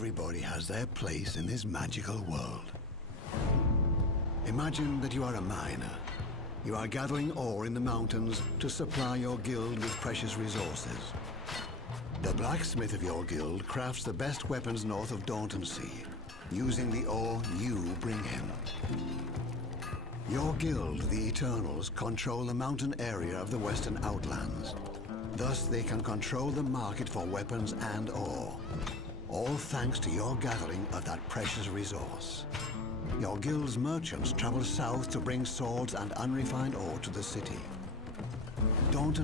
everybody has their place in this magical world. Imagine that you are a miner. You are gathering ore in the mountains to supply your guild with precious resources. The blacksmith of your guild crafts the best weapons north of Sea, using the ore you bring him. Your guild, the Eternals, control the mountain area of the Western Outlands. Thus, they can control the market for weapons and ore, all thanks to your gathering of that precious resource. Your guild's merchants travel south to bring swords and unrefined ore to the city.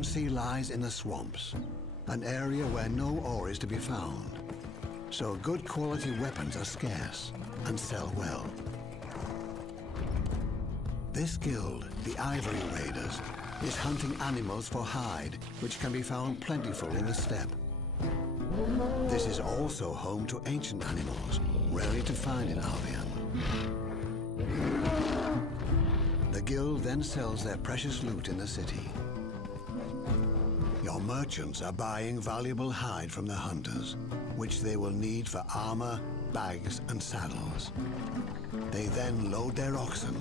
Sea lies in the swamps, an area where no ore is to be found. So good quality weapons are scarce and sell well. This guild, the Ivory Raiders, is hunting animals for hide, which can be found plentiful in the steppe. This is also home to ancient animals, rarely to find in Hellion. The guild then sells their precious loot in the city. Your merchants are buying valuable hide from the hunters, which they will need for armor, bags, and saddles. They then load their oxen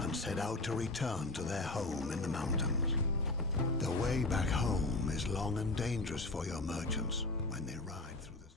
and set out to return to their home in the mountains. The way back home is long and dangerous for your merchants when they ride through the...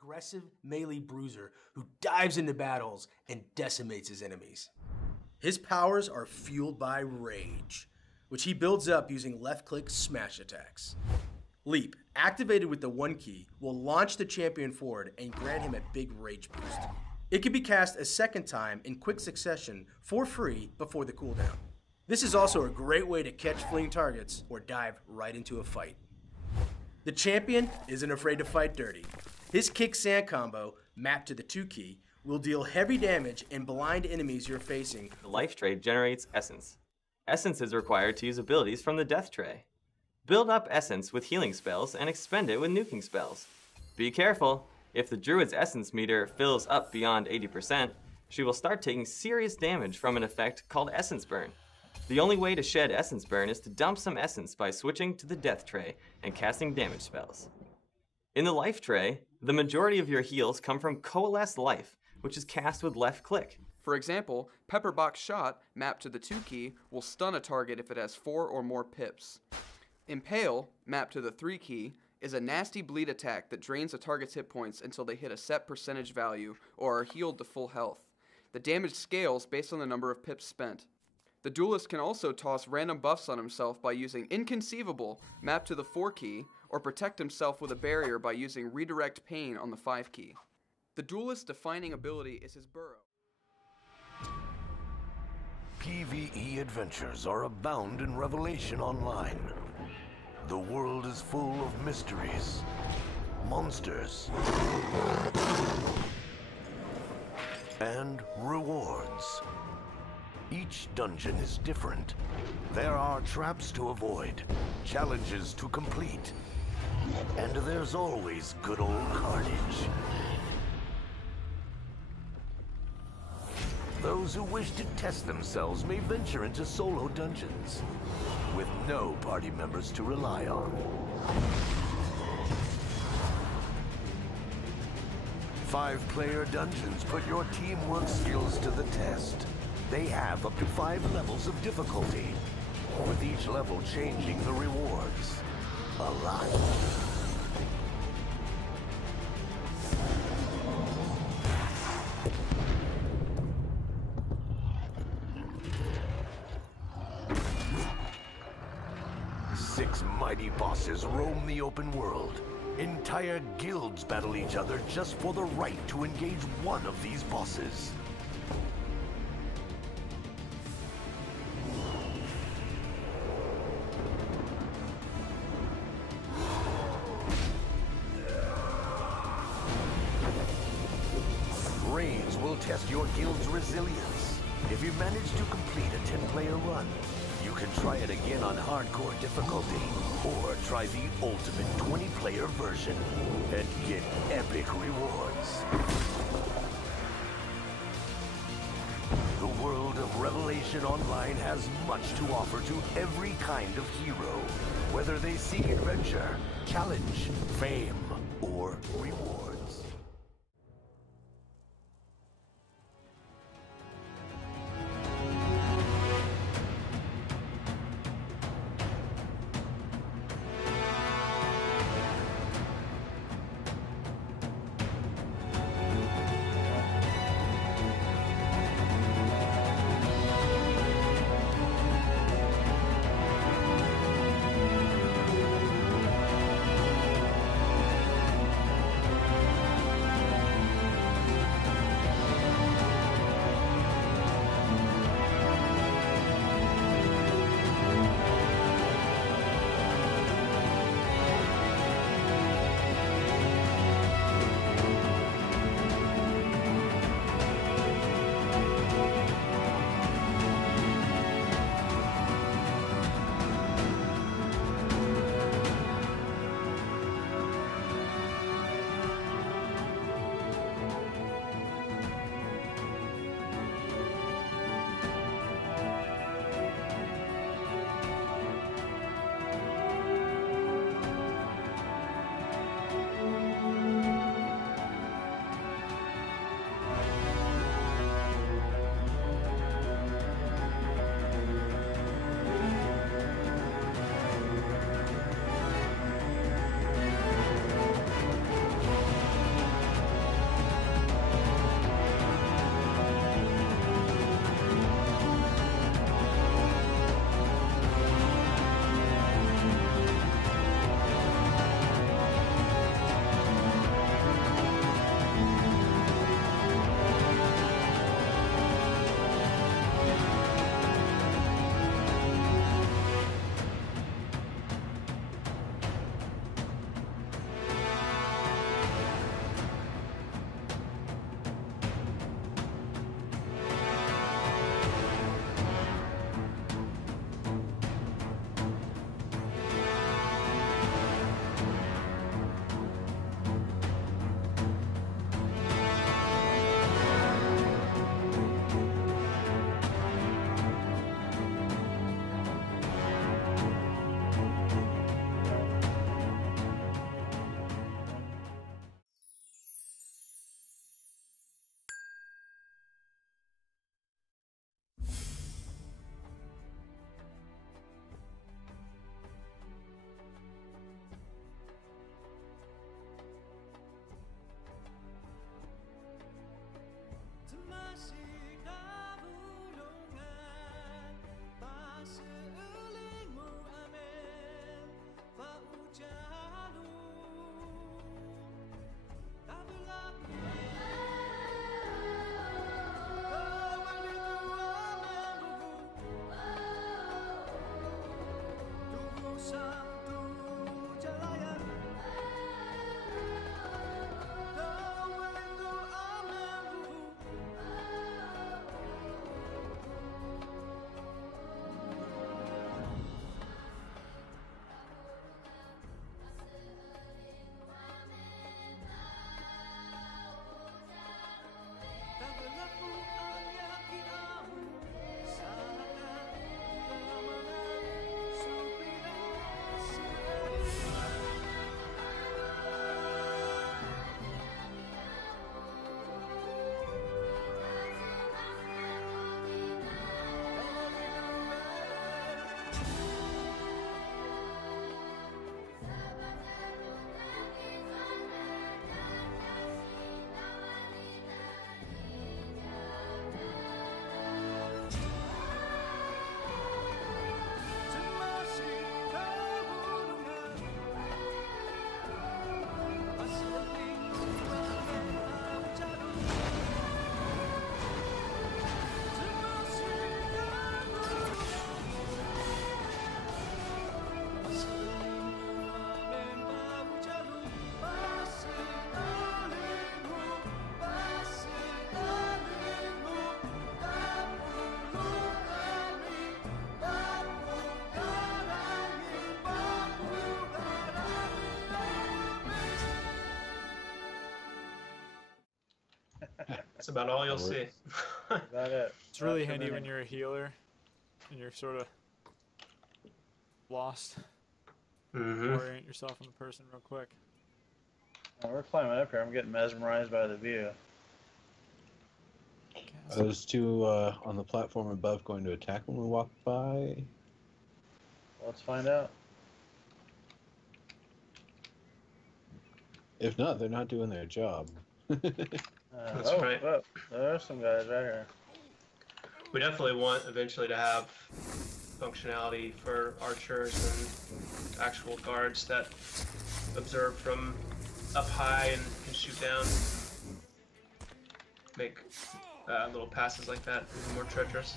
Aggressive melee bruiser who dives into battles and decimates his enemies. His powers are fueled by rage, which he builds up using left-click smash attacks. Leap, activated with the 1 key, will launch the champion forward and grant him a big rage boost. It can be cast a second time in quick succession for free before the cooldown. This is also a great way to catch fleeing targets or dive right into a fight. The champion isn't afraid to fight dirty. His kick sand combo, mapped to the 2 key, will deal heavy damage and blind enemies you're facing. The life tray generates essence. Essence is required to use abilities from the death tray. Build up essence with healing spells and expend it with nuking spells. Be careful, if the druid's essence meter fills up beyond 80%, she will start taking serious damage from an effect called essence burn. The only way to shed essence burn is to dump some essence by switching to the death tray and casting damage spells. In the life tray, the majority of your heals come from Coalesce Life, which is cast with left click. For example, Pepperbox Shot, mapped to the 2 key, will stun a target if it has 4 or more pips. Impale, mapped to the 3 key, is a nasty bleed attack that drains a target's hit points until they hit a set percentage value or are healed to full health. The damage scales based on the number of pips spent. The duelist can also toss random buffs on himself by using Inconceivable, mapped to the 4 key, or protect himself with a barrier by using Redirect Pain on the 5 key. The duelist's defining ability is his burrow. PvE adventures are abound in Revelation Online. The world is full of mysteries, monsters, and rewards. Each dungeon is different. There are traps to avoid, challenges to complete, And there's always good old carnage. Those who wish to test themselves may venture into solo dungeons, with no party members to rely on. 5-player dungeons put your teamwork skills to the test. They have up to 5 levels of difficulty, with each level changing the rewards a lot. Six mighty bosses roam the open world. Entire guilds battle each other just for the right to engage one of these bosses. Raids will test your guild's resilience. If you manage to complete a 10-player run, you can try it again on hardcore difficulty, or try the ultimate 20-player version and get epic rewards. The world of Revelation Online has much to offer to every kind of hero, whether they seek adventure, challenge, fame, or rewards. That's about all you'll see. About it. It's really handy when you're a healer and you're sort of lost. Orient yourself on the person real quick. Oh, we're climbing up here. I'm getting mesmerized by the view. Are those two on the platform above going to attack when we walk by? Let's find out. If not, they're not doing their job. That's right. Oh, there are some guys right here. We definitely want eventually to have functionality for archers and actual guards that observe from up high and can shoot down. Make little passes like that even more treacherous.